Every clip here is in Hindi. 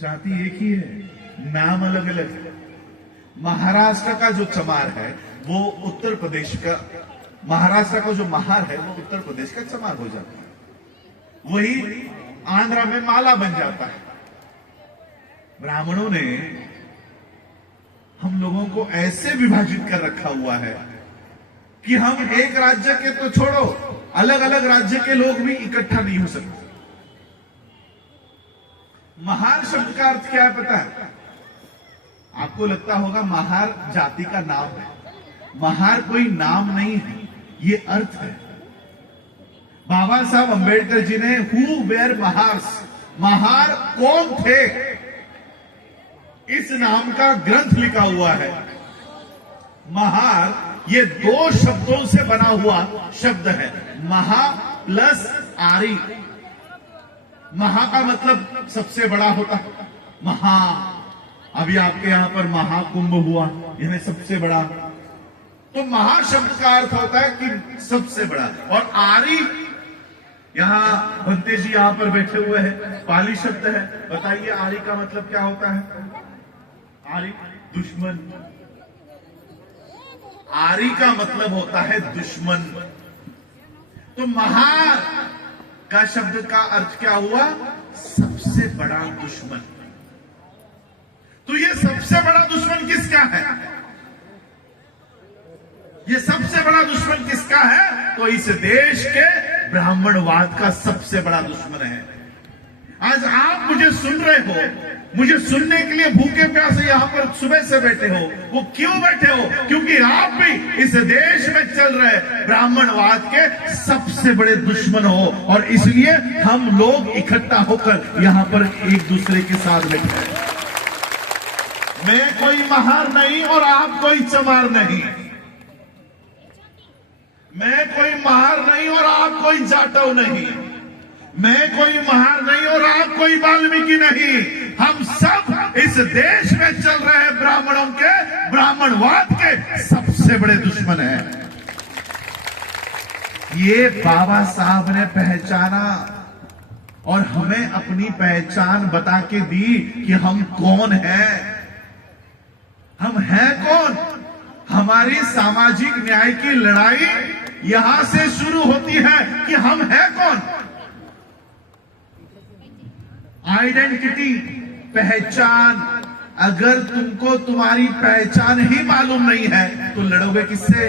जाति एक ही है, नाम अलग अलग है। महाराष्ट्र का जो चमार है वो उत्तर प्रदेश का, महाराष्ट्र का जो महार है वो उत्तर प्रदेश का चमार हो जाता है, वही आंध्रा में माला बन जाता है। ब्राह्मणों ने हम लोगों को ऐसे विभाजित कर रखा हुआ है कि हम एक राज्य के तो छोड़ो, अलग अलग राज्य के लोग भी इकट्ठा नहीं हो सकते। महार शब्द का अर्थ क्या है पता है? आपको लगता होगा महार जाति का नाम है। महार कोई नाम नहीं है, ये अर्थ है। बाबा साहब अंबेडकर जी ने हु वेयर महार्स, महार कौन थे, इस नाम का ग्रंथ लिखा हुआ है। महार ये दो शब्दों से बना हुआ शब्द है, महा प्लस आरी। महा का मतलब सबसे बड़ा होता है, महा। अभी आपके यहां पर महाकुंभ हुआ, यानी सबसे बड़ा। तो महा शब्द का अर्थ होता है कि सबसे बड़ा। और आरी, यहां भंते जी यहां पर बैठे हुए हैं, पाली शब्द है। बताइए आरी का मतलब क्या होता है? आरी दुश्मन। आरी का मतलब होता है दुश्मन। तो महार का शब्द का अर्थ क्या हुआ? सबसे बड़ा दुश्मन। तो ये सबसे बड़ा दुश्मन किसका है? ये सबसे बड़ा दुश्मन किसका है? तो इस देश के ब्राह्मणवाद का सबसे बड़ा दुश्मन है। आज आप मुझे सुन रहे हो, मुझे सुनने के लिए भूखे प्यासे यहां पर सुबह से बैठे हो। वो क्यों बैठे हो? क्योंकि आप भी इस देश में चल रहे ब्राह्मणवाद के सबसे बड़े दुश्मन हो, और इसलिए हम लोग इकट्ठा होकर यहां पर एक दूसरे के साथ बैठे हैं। मैं कोई महार नहीं और आप कोई चमार नहीं। मैं कोई महार नहीं और आप कोई जाटव नहीं। मैं कोई महार नहीं और आप कोई वाल्मीकि नहीं। हम सब इस देश में चल रहे ब्राह्मणों के, ब्राह्मणवाद के सबसे बड़े दुश्मन हैं। ये बाबा साहब ने पहचाना और हमें अपनी पहचान बता के दी कि हम कौन हैं। हम हैं कौन? हमारी सामाजिक न्याय की लड़ाई यहां से शुरू होती है कि हम हैं कौन। आइडेंटिटी, पहचान। अगर तुमको तुम्हारी पहचान ही मालूम नहीं है तो लड़ोगे किससे?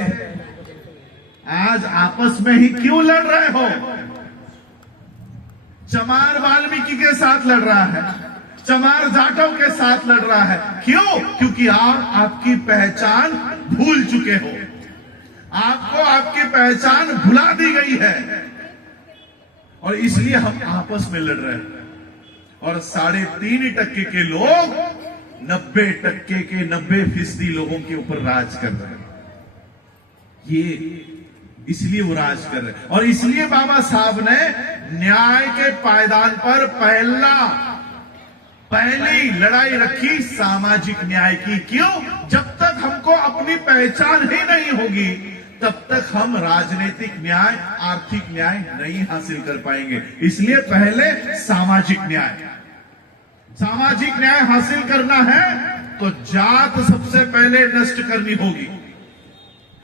आज आपस में ही क्यों लड़ रहे हो? चमार वाल्मीकि के साथ लड़ रहा है, चमार जाटव के साथ लड़ रहा है। क्यों? क्योंकि आप आपकी पहचान भूल चुके हो। आपको आपकी पहचान भुला दी गई है और इसलिए हम आपस में लड़ रहे हैं। और 3.5% के लोग 90% के 90% लोगों के ऊपर राज कर रहे हैं। ये इसलिए वो राज कर रहे हैं। और इसलिए बाबा साहब ने न्याय के पायदान पर पहली लड़ाई रखी सामाजिक न्याय की। क्यों? जब तक हमको अपनी पहचान ही नहीं होगी तब तक हम राजनीतिक न्याय, आर्थिक न्याय नहीं हासिल कर पाएंगे। इसलिए पहले सामाजिक न्याय। सामाजिक न्याय हासिल करना है तो जात सबसे पहले नष्ट करनी होगी।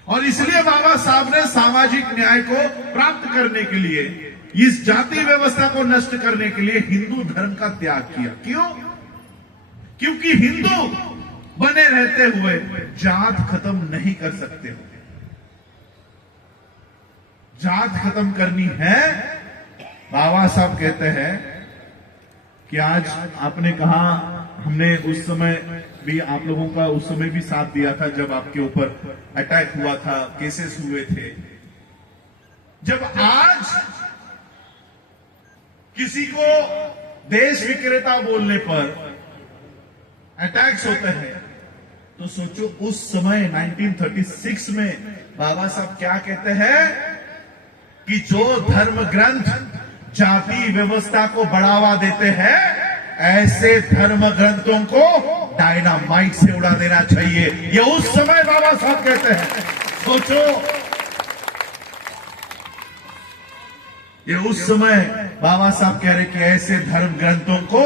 और इसलिए बाबा साहब ने सामाजिक न्याय को प्राप्त करने के लिए, इस जाति व्यवस्था को नष्ट करने के लिए हिंदू धर्म का त्याग किया। क्यों? क्योंकि हिंदू बने रहते हुए जात खत्म नहीं कर सकते हो। जात खत्म करनी है। बाबा साहब कहते हैं कि आज आपने कहा, हमने उस समय भी आप लोगों का उस समय भी साथ दिया था जब आपके ऊपर अटैक हुआ था, केसेस हुए थे। जब आज किसी को देश विक्रेता बोलने पर अटैक्स होते हैं तो सोचो उस समय 1936 में बाबा साहब क्या कहते हैं कि जो धर्म ग्रंथ जाति व्यवस्था को बढ़ावा देते हैं, ऐसे धर्म ग्रंथों को डायनामाइट से उड़ा देना चाहिए। ये उस समय बाबा साहब कहते हैं। सोचो, ये उस समय बाबा साहब कह रहे कि ऐसे धर्म ग्रंथों को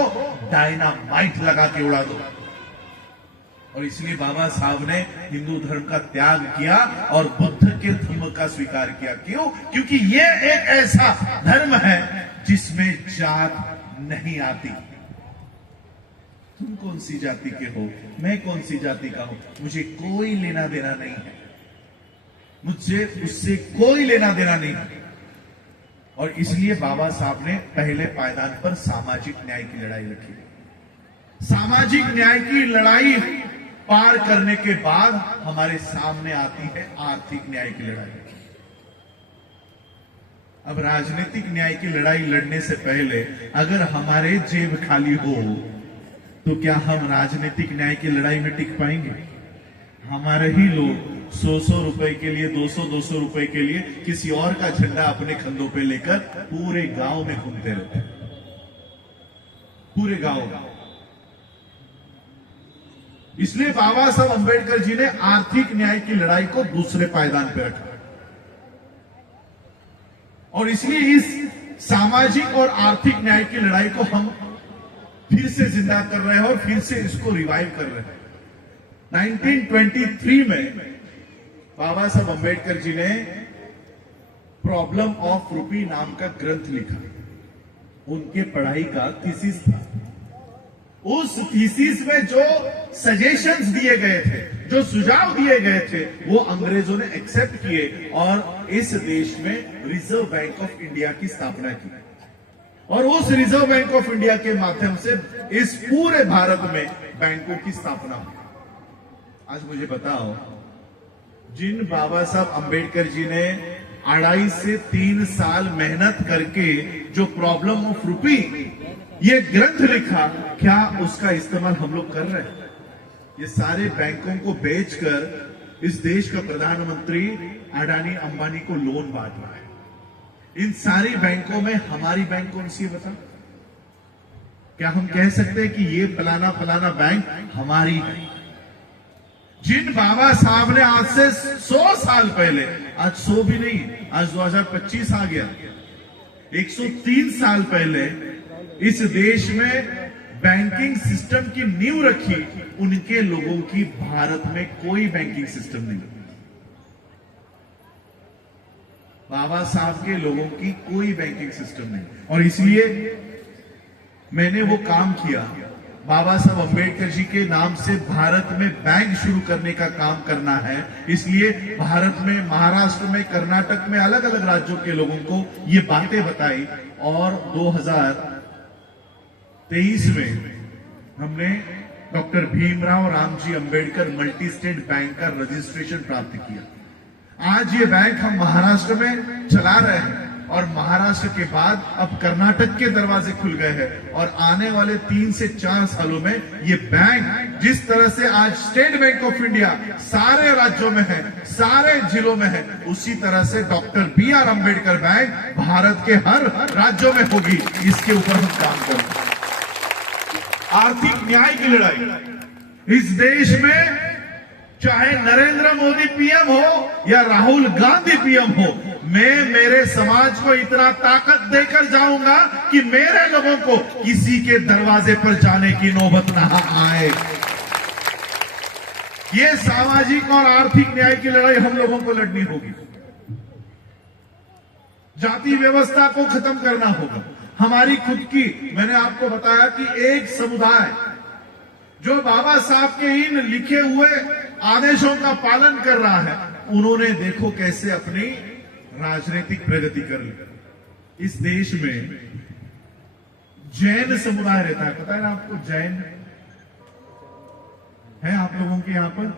डायनामाइट लगा के उड़ा दो। और इसलिए बाबा साहब ने हिंदू धर्म का त्याग किया और बुद्ध के धर्म का स्वीकार किया। क्यों? क्योंकि ये एक ऐसा धर्म है जिसमें जात नहीं आती। तुम कौन सी जाति के हो, मैं कौन सी जाति का हूं, मुझे कोई लेना देना नहीं है, मुझसे उससे कोई लेना देना नहीं है। और इसलिए बाबा साहब ने पहले पायदान पर सामाजिक न्याय की लड़ाई रखी। सामाजिक न्याय की लड़ाई पार करने के बाद हमारे सामने आती है आर्थिक न्याय की लड़ाई। अब राजनीतिक न्याय की लड़ाई लड़ने से पहले अगर हमारे जेब खाली हो तो क्या हम राजनीतिक न्याय की लड़ाई में टिक पाएंगे? हमारे ही लोग 100 रुपए के लिए, 200 रुपए के लिए किसी और का झंडा अपने कंधों पे लेकर पूरे गांव में घूमते रहते हैं, पूरे गांव। इसलिए बाबा साहब अंबेडकर जी ने आर्थिक न्याय की लड़ाई को दूसरे पायदान पर रखा और इसलिए इस सामाजिक और आर्थिक न्याय की लड़ाई को हम फिर से जिंदा कर रहे हैं और फिर से इसको रिवाइव कर रहे हैं। 1923 में बाबा साहब अंबेडकर जी ने प्रॉब्लम ऑफ रुपी नाम का ग्रंथ लिखा। उनके पढ़ाई का थीसिस था। उस थीसिस में जो सजेशंस दिए गए थे, जो सुझाव दिए गए थे, वो अंग्रेजों ने एक्सेप्ट किए और इस देश में रिजर्व बैंक ऑफ इंडिया की स्थापना की। और उस रिजर्व बैंक ऑफ इंडिया के माध्यम से इस पूरे भारत में बैंकों की स्थापना हुई। आज मुझे बताओ, जिन बाबा साहब अंबेडकर जी ने 2.5 से 3 साल मेहनत करके जो प्रॉब्लम ऑफ रुपी ये ग्रंथ लिखा, क्या उसका इस्तेमाल हम लोग कर रहे हैं? ये सारे बैंकों को बेचकर इस देश का प्रधानमंत्री अडानी अंबानी को लोन बांट रहा है। इन सारी बैंकों में हमारी बैंक कौन सी है बता? क्या हम कह सकते हैं कि ये फलाना फलाना बैंक हमारी है? जिन बाबा साहब ने आज से 100 साल पहले, आज 100 भी नहीं, आज 2025 आ गया, 103 साल पहले इस देश में बैंकिंग सिस्टम की नींव रखी, उनके लोगों की भारत में कोई बैंकिंग सिस्टम नहीं। बाबा साहब के लोगों की कोई बैंकिंग सिस्टम नहीं। और इसलिए मैंने वो काम किया, बाबा साहब अंबेडकर जी के नाम से भारत में बैंक शुरू करने का काम करना है। इसलिए भारत में, महाराष्ट्र में, कर्नाटक में, अलग अलग राज्यों के लोगों को ये बातें बताई और 2023 में हमने doctor Bhimrao Ramji Ambedkar multi state bank का रजिस्ट्रेशन प्राप्त किया। आज ये बैंक हम महाराष्ट्र में चला रहे हैं और महाराष्ट्र के बाद अब कर्नाटक के दरवाजे खुल गए हैं और आने वाले 3 से 4 सालों में ये बैंक, जिस तरह से आज स्टेट बैंक ऑफ इंडिया सारे राज्यों में है, सारे जिलों में है, उसी तरह से doctor BR Ambedkar bank Bharat के हर राज्यों में होगी। इसके ऊपर हम काम करेंगे। आर्थिक न्याय की लड़ाई इस देश में, चाहे नरेंद्र मोदी पीएम हो या राहुल गांधी पीएम हो, मैं मेरे समाज को इतना ताकत देकर जाऊंगा कि मेरे लोगों को किसी के दरवाजे पर जाने की नौबत ना आए। ये सामाजिक और आर्थिक न्याय की लड़ाई हम लोगों को लड़नी होगी। जाति व्यवस्था को खत्म करना होगा। हमारी खुद की, मैंने आपको बताया कि एक समुदाय जो बाबा साहब के इन लिखे हुए आदेशों का पालन कर रहा है, उन्होंने देखो कैसे अपनी राजनीतिक प्रगति कर ली। इस देश में जैन समुदाय रहता है, पता है ना आपको? जैन है आप लोगों के यहां पर?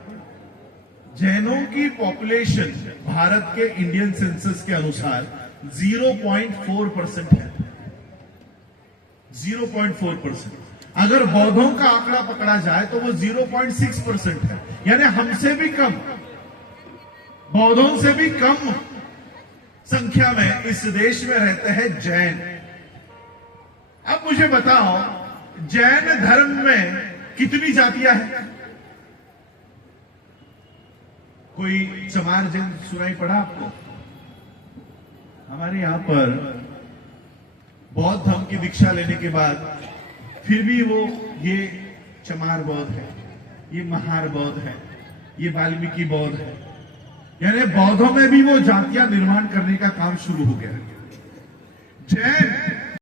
जैनों की पॉपुलेशन भारत के इंडियन सेंसस के अनुसार 0.4% है। 0.4%। अगर बौद्धों का आंकड़ा पकड़ा जाए तो वो 0.6% है, यानी हमसे भी कम, बौद्धों से भी कम संख्या में इस देश में रहते हैं जैन। अब मुझे बताओ, जैन धर्म में कितनी जातियां हैं? कोई चमार जैन सुनाई पड़ा आपको? हमारे यहां पर बौद्ध धर्म की दीक्षा लेने के बाद फिर भी वो ये चमार बौद्ध है, ये महार बौद्ध है, ये वाल्मीकि बौद्ध है, यानी बौद्धों में भी वो जातियां निर्माण करने का काम शुरू हो गया। जैन